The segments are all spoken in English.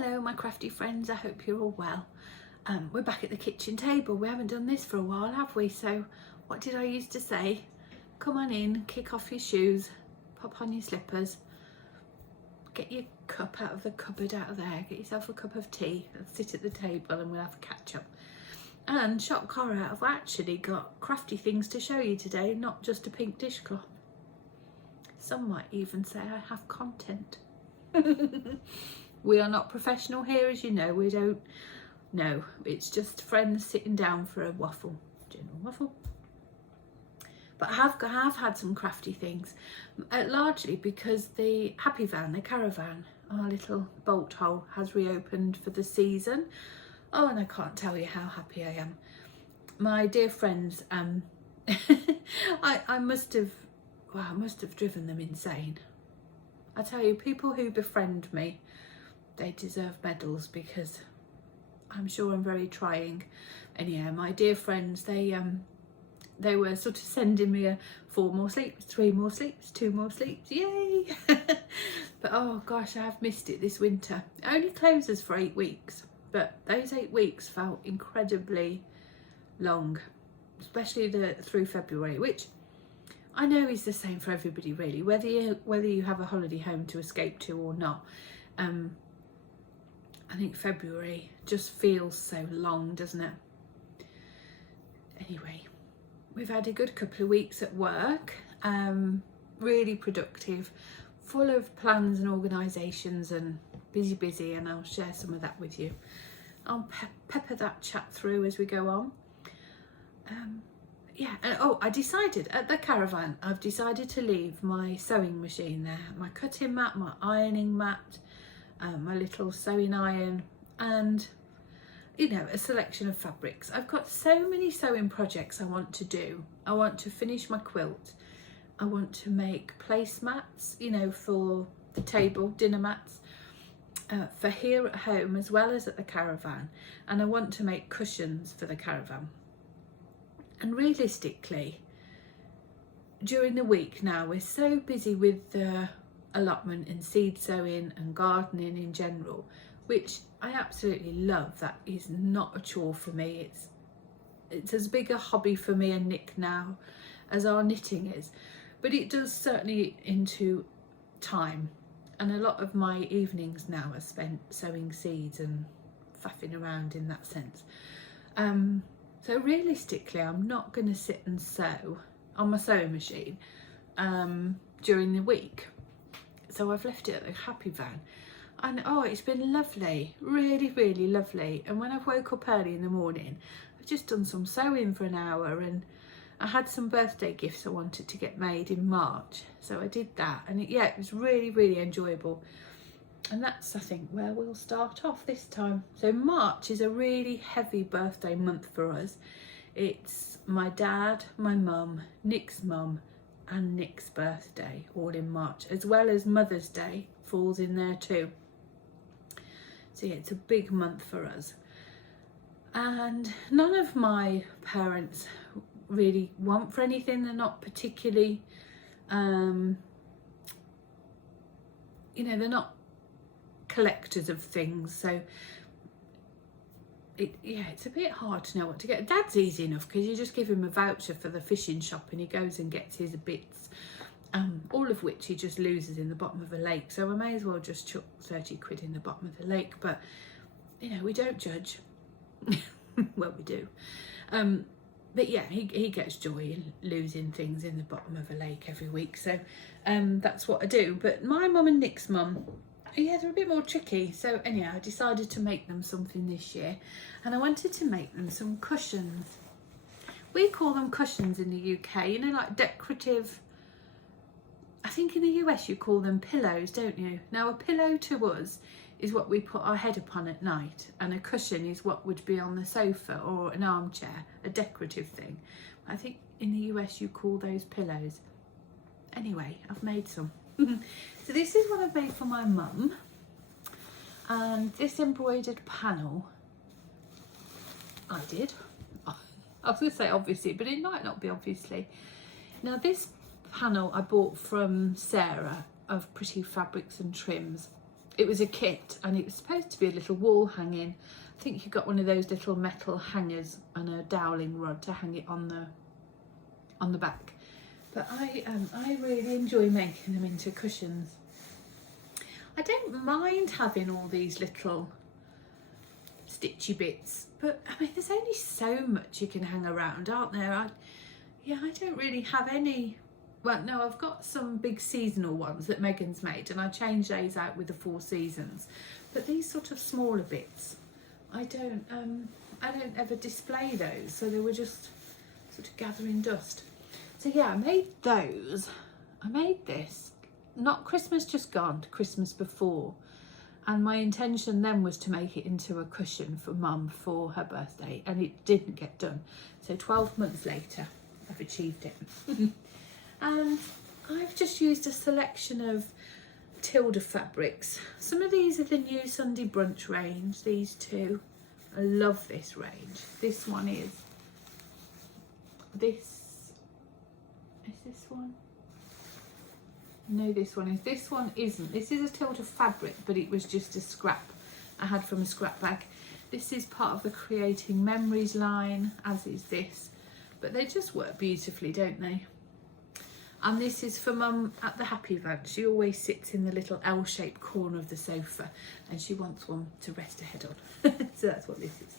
Hello my crafty friends, I hope you're all well. We're back at the kitchen table. We haven't done this for a while, have we? So what did I used to say? Come on in, kick off your shoes, pop on your slippers, get your cup out of the cupboard out of there, get yourself a cup of tea, sit at the table and we'll have a catch up. And shock horror, I've actually got crafty things to show you today, not just a pink dishcloth. Some might even say I have content. We are not professional here, as you know. We don't know. It's just friends sitting down for a waffle, general waffle. But I have had some crafty things, largely because the happy van, the caravan, our little bolt hole, has reopened for the season. Oh, and I can't tell you how happy I am. My dear friends, I must have driven them insane. I tell you, people who befriend me, they deserve medals, because I'm sure I'm very trying. Anyhow, my dear friends, they were sort of sending me 4 more sleeps, 3 more sleeps, 2 more sleeps, yay! But oh gosh, I have missed it this winter. It only closes for 8 weeks, but those 8 weeks felt incredibly long, especially through February, which I know is the same for everybody really, whether you have a holiday home to escape to or not. I think February just feels so long, doesn't it? Anyway, we've had a good couple of weeks at work, really productive, full of plans and organisations and busy, and I'll share some of that with you. I'll pepper that chat through as we go on. Yeah, and oh, I decided at the caravan, I've decided to leave my sewing machine there, my cutting mat, my ironing mat, my little sewing iron, and you know, a selection of fabrics. I've got so many sewing projects I want to do. I want to finish my quilt. I want to make placemats, you know, for the table, dinner mats, for here at home as well as at the caravan, and I want to make cushions for the caravan. And realistically, during the week now, we're so busy with the allotment and seed sowing and gardening in general, which I absolutely love. That is not a chore for me. It's as big a hobby for me and Nick now as our knitting is, but it does certainly into time, and a lot of my evenings now are spent sowing seeds and faffing around in that sense. So realistically, I'm not going to sit and sew on my sewing machine during the week. So I've left it at the happy van, and oh, it's been lovely, really lovely. And when I've woke up early in the morning, I've just done some sewing for an hour, and I had some birthday gifts I wanted to get made in March, so I did that, and it was really enjoyable. And that's, I think, where we'll start off this time. So March is a really heavy birthday month for us. It's my dad, my mum, Nick's mum, and Nick's birthday, all in March, as well as Mother's Day falls in there too. So yeah, it's a big month for us. And none of my parents really want for anything. They're not particularly, you know, they're not collectors of things, so it's a bit hard to know what to get. Dad's easy enough, because you just give him a voucher for the fishing shop and he goes and gets his bits, all of which he just loses in the bottom of a lake, so I may as well just chuck 30 quid in the bottom of the lake. But you know, we don't judge. Well, we do, but yeah, he gets joy in losing things in the bottom of a lake every week, so that's what I do. But my mum and Nick's mum, yeah, they're a bit more tricky. So anyhow, I decided to make them something this year, and I wanted to make them some cushions. We call them cushions in the UK, you know, like decorative. I think in the US you call them pillows, don't you? Now a pillow to us is what we put our head upon at night, and a cushion is what would be on the sofa or an armchair, a decorative thing. I think in the US you call those pillows. Anyway, I've made some. So this is what I've made for my mum, and this embroidered panel I did. I was going to say obviously, but it might not be obviously. Now this panel I bought from Sarah of Pretty Fabrics and Trims, it was a kit, and it was supposed to be a little wall hanging. I think you got one of those little metal hangers and a doweling rod to hang it on the back. But I really enjoy making them into cushions. I don't mind having all these little stitchy bits, but I mean, there's only so much you can hang around, aren't there? I don't really have any. Well, no, I've got some big seasonal ones that Megan's made, and I change those out with the 4 seasons. But these sort of smaller bits, I don't ever display those, so they were just sort of gathering dust. So yeah, I made those. I made this, not Christmas just gone, Christmas before. And my intention then was to make it into a cushion for Mum for her birthday, and it didn't get done. So 12 months later, I've achieved it. And I've just used a selection of Tilda fabrics. Some of these are the new Sunday brunch range, these two. I love this range. This one is this one? No, this one is. This one isn't. This is a Tilda fabric, but it was just a scrap I had from a scrap bag. This is part of the Creating Memories line, as is this. But they just work beautifully, don't they? And this is for Mum at the happy event. She always sits in the little L-shaped corner of the sofa, and she wants one to rest her head on. So that's what this is.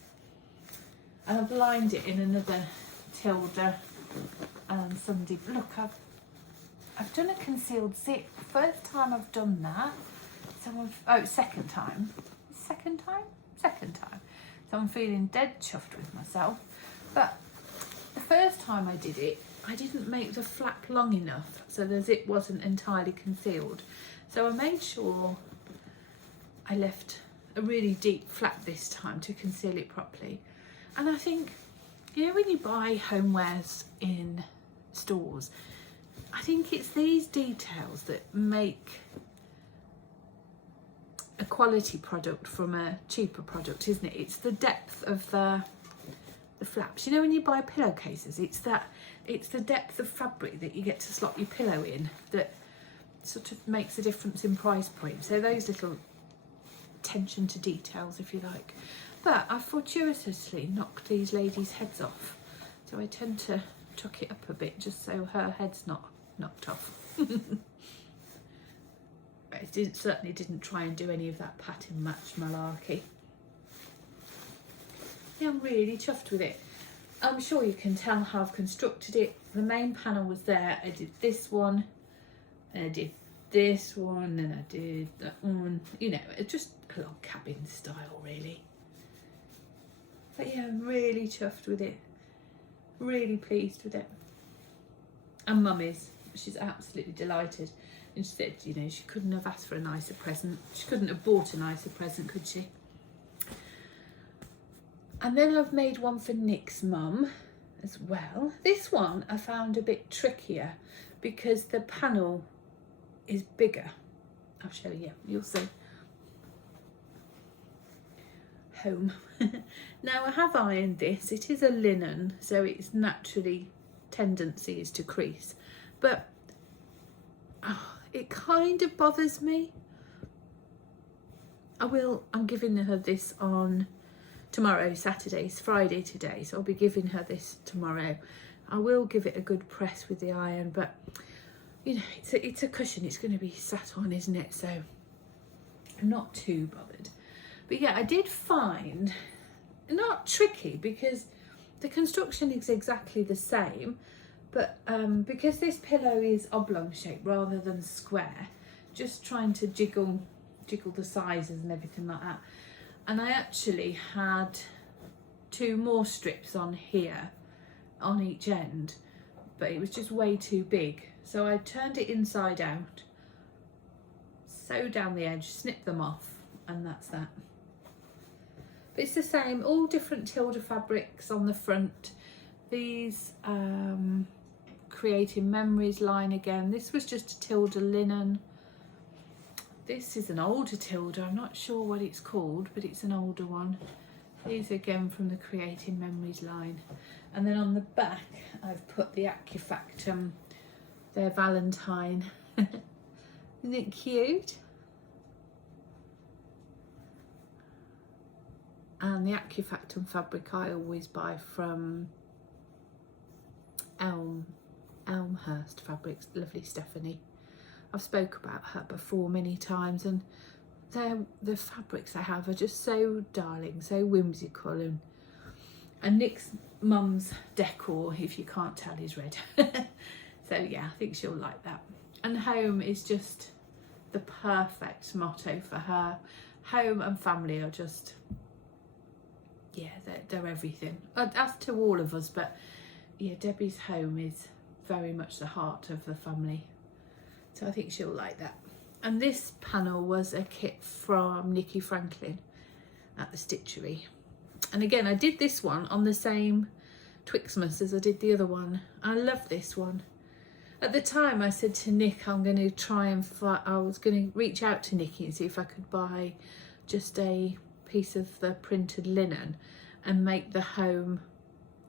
And I've lined it in another Tilda Sunday. Look, I've done a concealed zip. First time I've done that. So second time. Second time. So I'm feeling dead chuffed with myself. But the first time I did it, I didn't make the flap long enough so the zip wasn't entirely concealed. So I made sure I left a really deep flap this time to conceal it properly. And I think, you know, when you buy homewares in stores, I think it's these details that make a quality product from a cheaper product, isn't it? It's the depth of the flaps. You know, when you buy pillowcases, it's the depth of fabric that you get to slot your pillow in that sort of makes a difference in price point. So those little attention to details, if you like. But I fortuitously knocked these ladies' heads off, so I tend to tuck it up a bit just so her head's not knocked off. It certainly didn't try and do any of that pattern match malarkey. Yeah, I'm really chuffed with it. I'm sure you can tell how I've constructed it. The main panel was there. I did this one, and I did this one, and I did that one. You know, it's just a log cabin style, really. But yeah, I'm really chuffed with it. Really pleased with it. And Mum is. She's absolutely delighted. And she said, you know, she couldn't have asked for a nicer present. She couldn't have bought a nicer present, could she? And then I've made one for Nick's mum as well. This one I found a bit trickier because the panel is bigger. I'll show you, you'll see. Home. Now I have ironed this. It is a linen, so it's naturally tendency is to crease. But it kind of bothers me. I'm giving her this on tomorrow. Saturday's Friday today, so I'll be giving her this tomorrow. I will give it a good press with the iron, but you know, it's a cushion it's going to be sat on, isn't it? So I'm not too bothered. But yeah, I did find, not tricky because the construction is exactly the same, but because this pillow is oblong shaped rather than square, just trying to jiggle the sizes and everything like that. And I actually had 2 more strips on here on each end, but it was just way too big. So I turned it inside out, sewed down the edge, snipped them off, and that's that. But it's the same, all different Tilda fabrics on the front. These Creating Memories line again. This was just a Tilda linen. This is an older Tilda, I'm not sure what it's called, but it's an older one. These again from the Creating Memories line. And then on the back, I've put the Accufactum, their Valentine. Isn't it cute? and the Acufactum fabric I always buy from Elmhurst Fabrics, lovely Stephanie. I've spoke about her before many times, and the fabrics I have are just so darling, so whimsical, and Nick's mum's decor, if you can't tell, is red. So yeah, I think she'll like that. And home is just the perfect motto for her. Home and family are just, yeah, they're everything. As to all of us, but yeah, Debbie's home is very much the heart of the family. So I think she'll like that. And this panel was a kit from Nikki Franklin at the Stitchery. And again, I did this one on the same Twixmas as I did the other one. I love this one. At the time I said to Nick, I'm going to try and I was going to reach out to Nikki and see if I could buy just a piece of the printed linen and make the home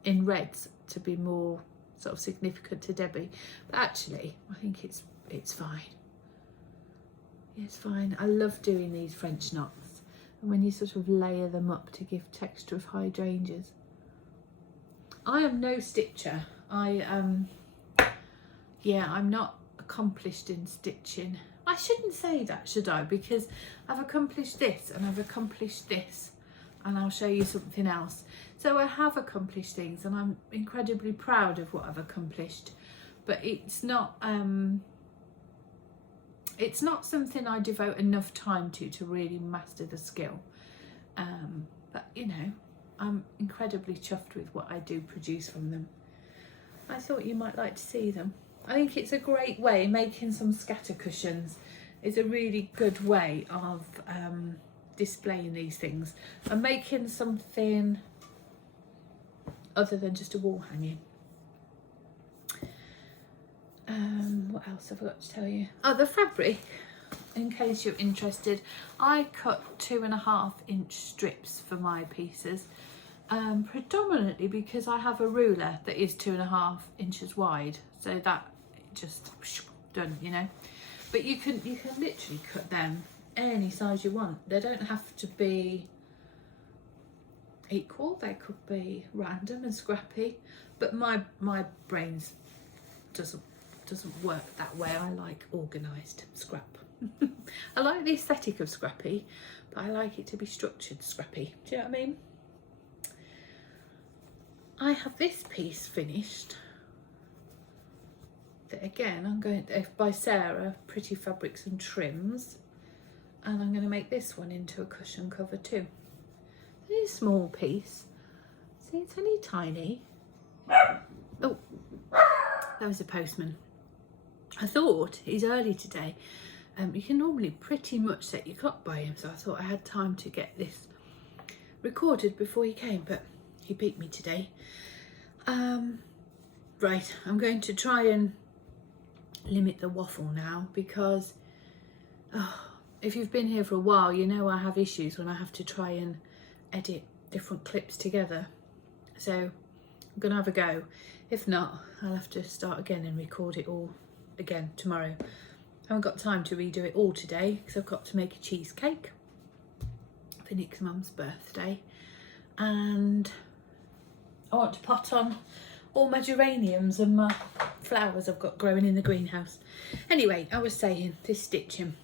in reds to be more sort of significant to Debbie. But actually, I think it's fine. It's fine. I love doing these French knots, and when you sort of layer them up to give texture of hydrangeas. I am no stitcher. I'm not accomplished in stitching. I shouldn't say that, should I? Because I've accomplished this and I've accomplished this, and I'll show you something else. So I have accomplished things, and I'm incredibly proud of what I've accomplished, but it's not something I devote enough time to really master the skill. But you know, I'm incredibly chuffed with what I do produce from them. I thought you might like to see them. I think it's a great way, making some scatter cushions is a really good way of displaying these things and making something other than just a wall hanging. What else have I got to tell you? Oh, the fabric, in case you're interested, I cut 2.5-inch strips for my pieces, predominantly because I have a ruler that is 2.5 inches wide, so that just done, you know. But you can literally cut them any size you want. They don't have to be equal, they could be random and scrappy, but my brains doesn't work that way. I like organised scrap. I like the aesthetic of scrappy, but I like it to be structured scrappy. Do you know what I mean? I have this piece finished that again I'm going to, by Sarah, Pretty Fabrics and Trims, and I'm going to make this one into a cushion cover too. It's a small piece. See, it's only tiny. Oh, that was a postman. I thought he's early today. You can normally pretty much set your clock by him, so I thought I had time to get this recorded before he came, but he beat me today. Right, I'm going to try and limit the waffle now, because if you've been here for a while, you know I have issues when I have to try and edit different clips together. So I'm gonna have a go. If not, I'll have to start again and record it all again tomorrow. I haven't got time to redo it all today because I've got to make a cheesecake for Nick's mum's birthday, and I want to pot on all my geraniums and my flowers I've got growing in the greenhouse. Anyway, I was saying, this stitching.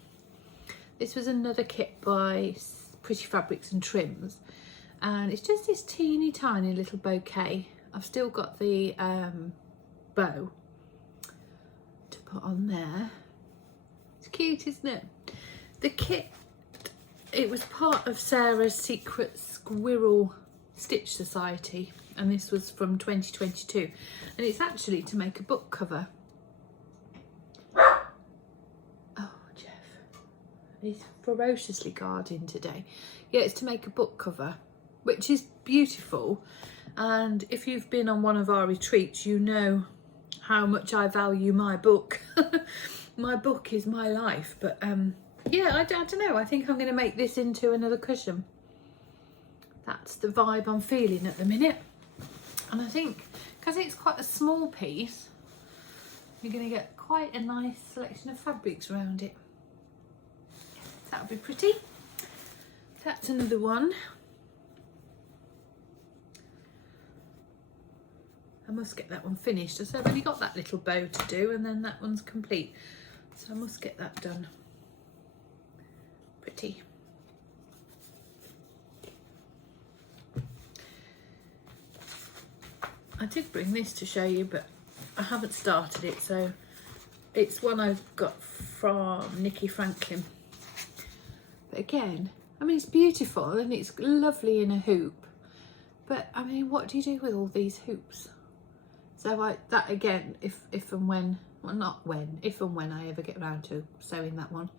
This was another kit by Pretty Fabrics and Trims, and it's just this teeny tiny little bouquet. I've still got the bow to put on there. It's cute, isn't it? The kit, it was part of Sarah's Secret Squirrel Stitch Society, and this was from 2022, and it's actually to make a book cover. Oh, Jeff, he's ferociously guarding today. Yeah, it's to make a book cover, which is beautiful, and if you've been on one of our retreats, you know how much I value my book. My book is my life, but yeah, I don't know, I think I'm going to make this into another cushion. That's the vibe I'm feeling at the minute. And I think because it's quite a small piece, you're going to get quite a nice selection of fabrics around it. That would be pretty. That's another one. must get that one finished. So I've only got that little bow to do, and then that one's complete. So I must get that done. Pretty. I did bring this to show you, but I haven't started it. So it's one I've got from Nikki Franklin. But again, I mean, it's beautiful and it's lovely in a hoop. But I mean, what do you do with all these hoops? So that again, if and when, well, not when, if and when I ever get around to sewing that one,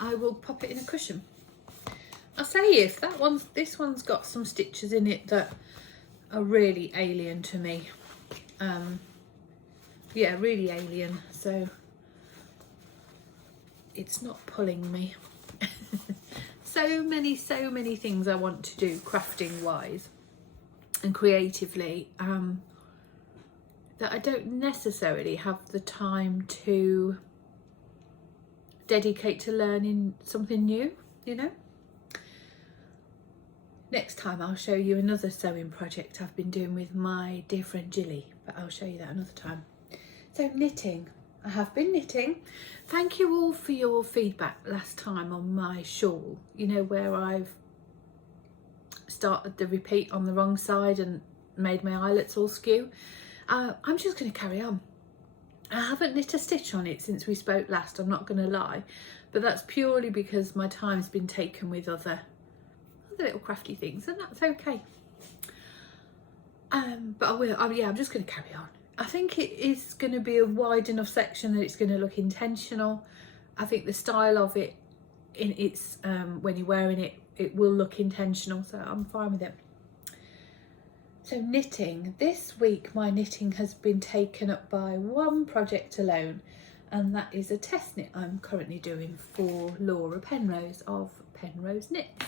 I will pop it in a cushion. I'll say if this one's got some stitches in it that are really alien to me. Yeah, really alien. So it's not pulling me. So many things I want to do crafting wise and creatively, that I don't necessarily have the time to dedicate to learning something new, you know. Next time I'll show you another sewing project I've been doing with my dear friend Jilly, but I'll show you that another time. So knitting, I have been knitting. Thank you all for your feedback last time on my shawl, you know, where I've started the repeat on the wrong side and made my eyelets all skew. I'm just going to carry on. I haven't knit a stitch on it since we spoke last, I'm not going to lie, but that's purely because my time's been taken with other little crafty things, and that's okay. But I will, yeah, I'm just going to carry on. I think it is going to be a wide enough section that it's going to look intentional. I think the style of it, in its when you're wearing it, it will look intentional, so I'm fine with it. So knitting, this week my knitting has been taken up by one project alone, and that is a test knit I'm currently doing for Laura Penrose of Penrose Knits.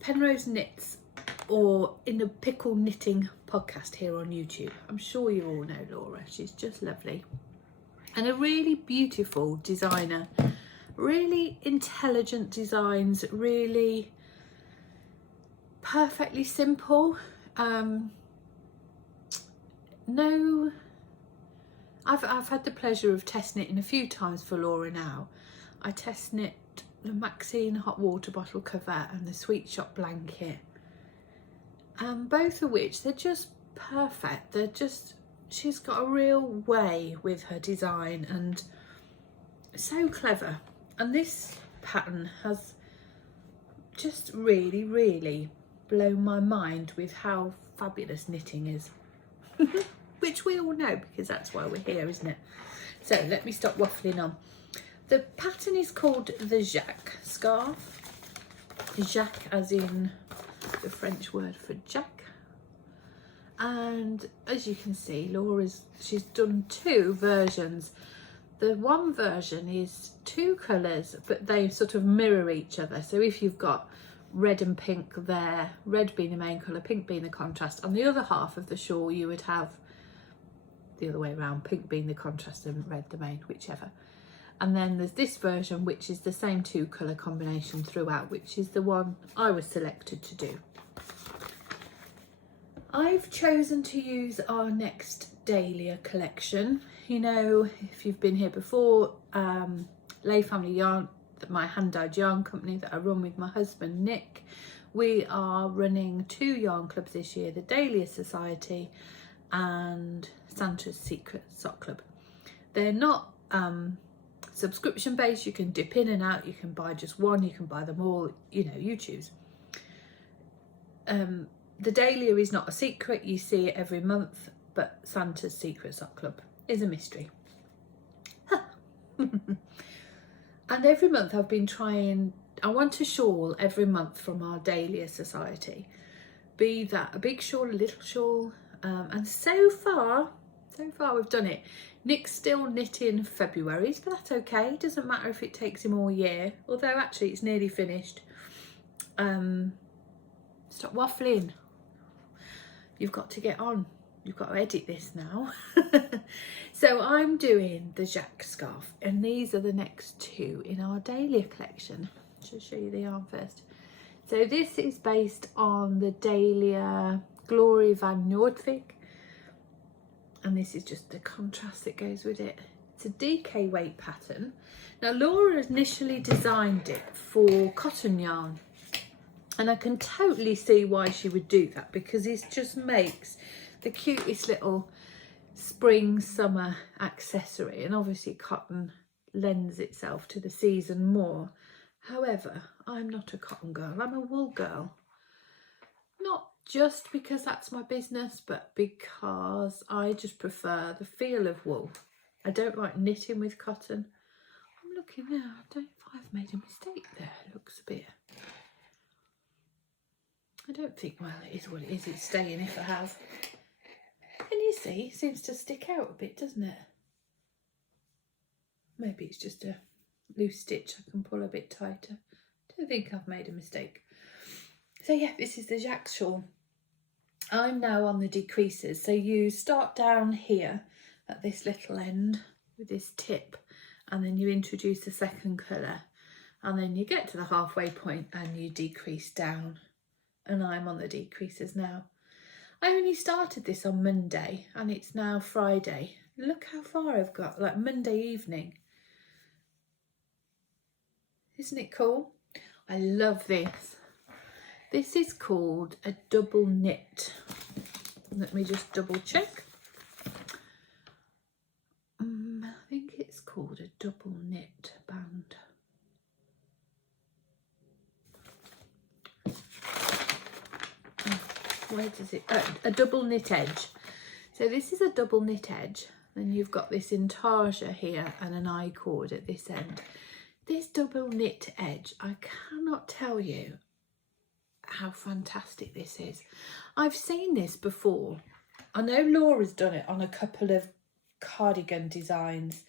Penrose Knits, or in the Pickle Knitting podcast here on YouTube. I'm sure you all know Laura, she's just lovely. And a really beautiful designer, really intelligent designs, really perfectly simple. No, I've had the pleasure of test knitting a few times for Laura now. I test knit the Maxine hot water bottle cover and the Sweet Shop blanket, both of which they're just perfect. They're just, she's got a real way with her design and so clever. And this pattern has just really blown my mind with how fabulous knitting is. Which we all know, because that's why we're here, isn't it? So let me stop waffling on. The pattern is called the Jacques scarf. Jacques as in the French word for Jack. And as you can see, she's done two versions. The one version is two colours, but they sort of mirror each other. So if you've got red and pink there, red being the main colour, pink being the contrast, on the other half of the shawl you would have the other way around, pink being the contrast and red the main, whichever. And then there's this version, which is the same two colour combination throughout, which is the one I was selected to do. I've chosen to use our next Dahlia collection. You know, if you've been here before, Layfamilyyarn, my hand-dyed yarn company that I run with my husband Nick, we are running two yarn clubs this year, the Dahlia Society and Santa's Secret Sock Club. They're not subscription based, you can dip in and out, you can buy just one, you can buy them all, you know, you choose. The Dahlia is not a secret, you see it every month, but Santa's Secret Sock Club is a mystery. And every month I've been trying, I want a shawl every month from our Dahlia Society, be that a big shawl, a little shawl, and so far we've done it. Nick's still knitting February's, but that's okay. It doesn't matter if it takes him all year, although actually it's nearly finished. Stop waffling. You've got to get on. You've got to edit this now. So I'm doing the Jacques scarf, and these are the next two in our Dahlia collection. I'll show you the yarn first. So this is based on the Dahlia Glory van Noordvik. and this is just the contrast that goes with it. It's a DK weight pattern. Now Laura initially designed it for cotton yarn, and I can totally see why she would do that, because it just makes the cutest little spring summer accessory, and obviously cotton lends itself to the season more. However, I'm not a cotton girl, I'm a wool girl. Not just because that's my business, but because I just prefer the feel of wool. I don't like knitting with cotton. I'm looking now, I don't know if I've made a mistake there. It looks a bit, I don't think, well, it is what it is, it's staying if I have. Can you see, it seems to stick out a bit, doesn't it? Maybe it's just a loose stitch I can pull a bit tighter. Don't think I've made a mistake. So yeah, this is the Jacques shawl. I'm now on the decreases. So you start down here at this little end with this tip, and then you introduce the second colour, and then you get to the halfway point and you decrease down. And I'm on the decreases now. I only started this on Monday and it's now Friday. Look how far I've got, like Monday evening. Isn't it cool? I love this. This is called a double knit. Let me just double check. I think it's called a double knit band. Where does it? A double knit edge. So this is a double knit edge. Then you've got this intarsia here and an I-cord at this end. This double knit edge, I cannot tell you how fantastic this is. I've seen this before. I know Laura's done it on a couple of cardigan designs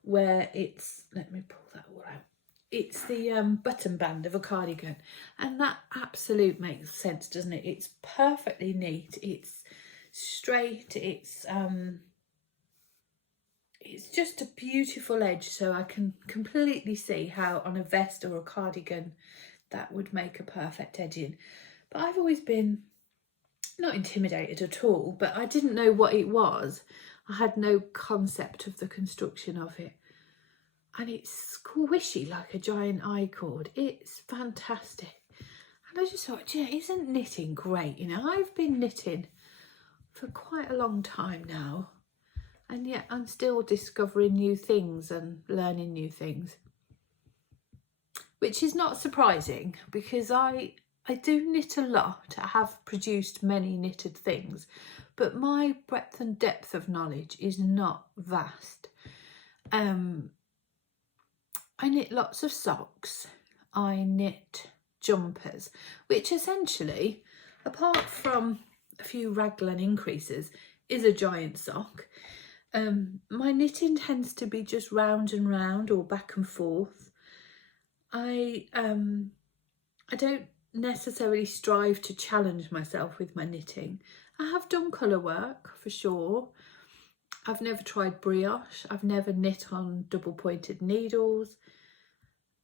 where it's, let me pull that all out. It's the button band of a cardigan, and that absolute makes sense, doesn't it? It's perfectly neat, it's straight, it's just a beautiful edge, so I can completely see how on a vest or a cardigan that would make a perfect edging. But I've always been not intimidated at all, but I didn't know what it was. I had no concept of the construction of it. And it's squishy like a giant I-cord. It's fantastic. And I just thought, yeah, isn't knitting great? You know, I've been knitting for quite a long time now, and yet I'm still discovering new things and learning new things, which is not surprising because I do knit a lot. I have produced many knitted things, but my breadth and depth of knowledge is not vast. I knit lots of socks, I knit jumpers, which essentially, apart from a few raglan increases, is a giant sock. My knitting tends to be just round and round or back and forth. I don't necessarily strive to challenge myself with my knitting. I have done colour work for sure. I've never tried brioche. I've never knit on double pointed needles.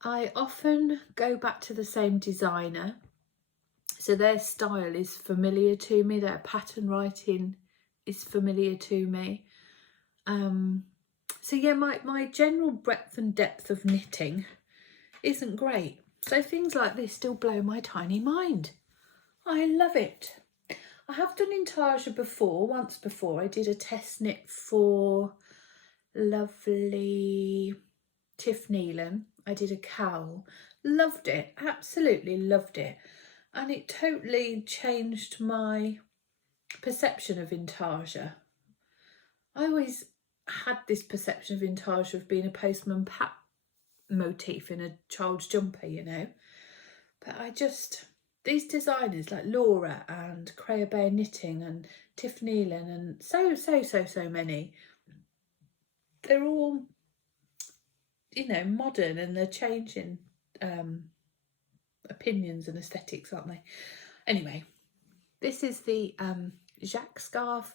I often go back to the same designer, so their style is familiar to me, their pattern writing is familiar to me. So yeah, my general breadth and depth of knitting isn't great. So things like this still blow my tiny mind. I love it. I have done intarsia before, once before. I did a test knit for lovely Tiff Neelan. I did a cowl, loved it, absolutely loved it. And it totally changed my perception of intarsia. I always had this perception of intarsia of being a postman pat motif in a child's jumper, you know. But these designers like Laura and Creya Bear Knitting and Tiff Neelan and so many, they're all, you know, modern, and they're changing opinions and aesthetics, aren't they? Anyway, this is the Jacques scarf.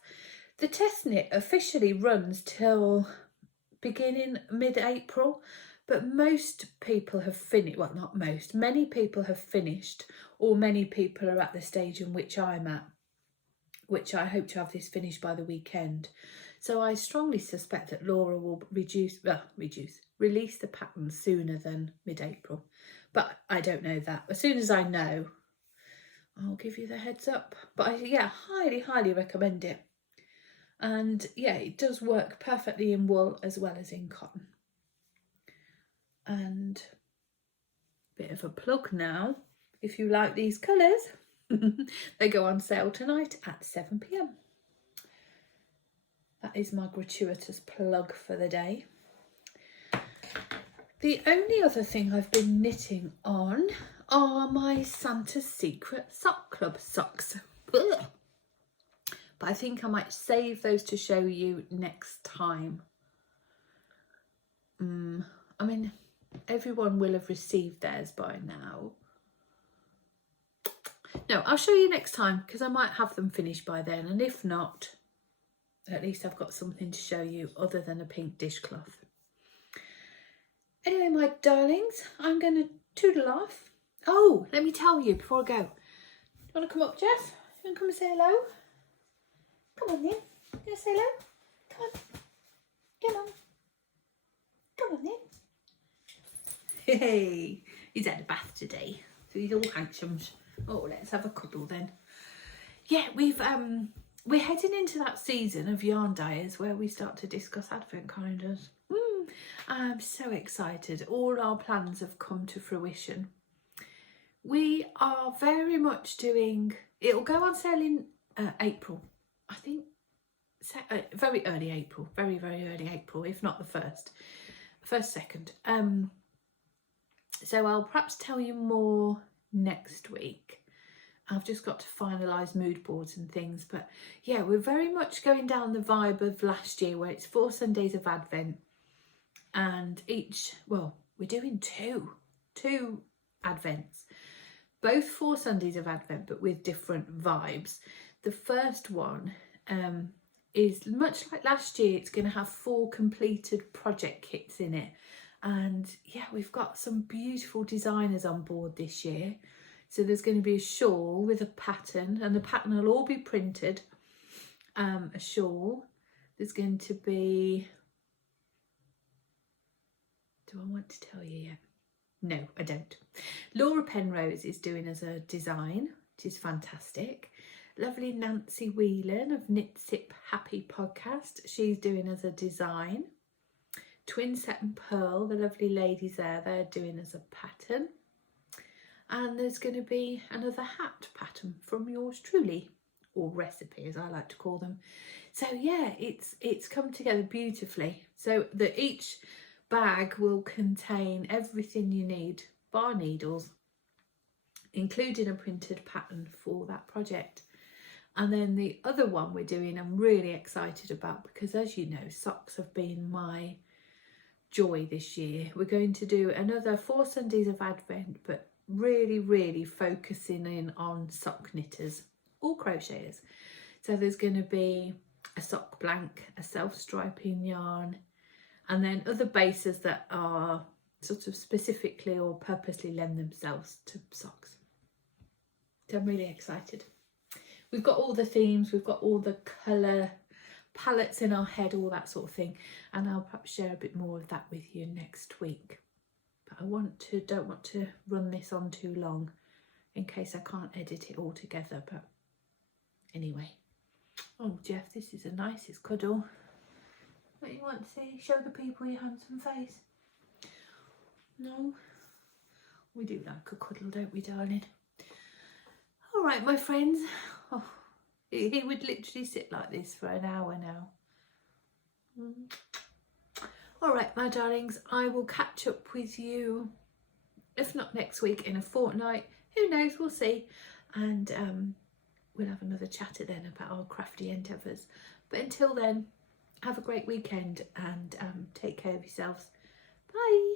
The test knit officially runs till beginning mid-April, but most people have finished, well, not most, many people have finished, or many people are at the stage in which I'm at, which I hope to have this finished by the weekend. So I strongly suspect that Laura will release the pattern sooner than mid-April. But I don't know that. As soon as I know, I'll give you the heads up. But yeah, highly, highly recommend it. And yeah, it does work perfectly in wool as well as in cotton. And bit of a plug now, if you like these colours, they go on sale tonight at 7 p.m. That is my gratuitous plug for the day. The only other thing I've been knitting on are my Santa's Secret Sock Club socks. Ugh. But I think I might save those to show you next time. I mean, everyone will have received theirs by now. No, I'll show you next time because I might have them finished by then. And if not, at least I've got something to show you other than a pink dishcloth. Anyway, my darlings, I'm going to toodle off. Oh, let me tell you before I go. You want to come up, Jeff? You want to come and say hello? Come on then. You want to say hello? Come on. Come on. Come on then. Hey, he's had a bath today, so he's all handsome. Oh, let's have a cuddle then. Yeah, we're heading into that season of yarn dyers where we start to discuss advent calendars. I'm so excited. All our plans have come to fruition. We are very much doing, it'll go on sale in April, I think, very early April, very, very early April, if not the first, second. So I'll perhaps tell you more next week. I've just got to finalise mood boards and things, but yeah, we're very much going down the vibe of last year where it's 4 Sundays of Advent, and we're doing two Advents, both 4 Sundays of Advent but with different vibes. The first one is much like last year. It's going to have 4 completed project kits in it. And yeah, we've got some beautiful designers on board this year. So there's going to be a shawl with a pattern, and the pattern will all be printed. A shawl. There's going to be... Do I want to tell you yet? No, I don't. Laura Penrose is doing as a design, which is fantastic. Lovely Nancy Whelan of Knit Sip Happy podcast, she's doing as a design. Twin Set and Pearl, the lovely ladies there, they're doing as a pattern. And there's going to be another hat pattern from yours truly, or recipe as I like to call them. So yeah, it's come together beautifully. So that each bag will contain everything you need, bar needles, including a printed pattern for that project. And then the other one we're doing, I'm really excited about, because as you know, socks have been my joy this year. We're going to do another 4 Sundays of Advent, but really, really focusing in on sock knitters or crocheters. So there's going to be a sock blank, a self-striping yarn, and then other bases that are sort of specifically or purposely lend themselves to socks. So I'm really excited. We've got all the themes, we've got all the colour palettes in our head, all that sort of thing, and I'll perhaps share a bit more of that with you next week. But I don't want to run this on too long in case I can't edit it all together. But anyway, oh Jeff, this is the nicest cuddle. What you want to see? Show the people your handsome face. No, we do like a cuddle, don't we, darling? All right, my friends. Oh, he would literally sit like this for an hour now. All right, my darlings, I will catch up with you, if not next week, in a fortnight. Who knows, we'll see. And we'll have another chatter then about our crafty endeavours. But until then, have a great weekend and take care of yourselves. Bye.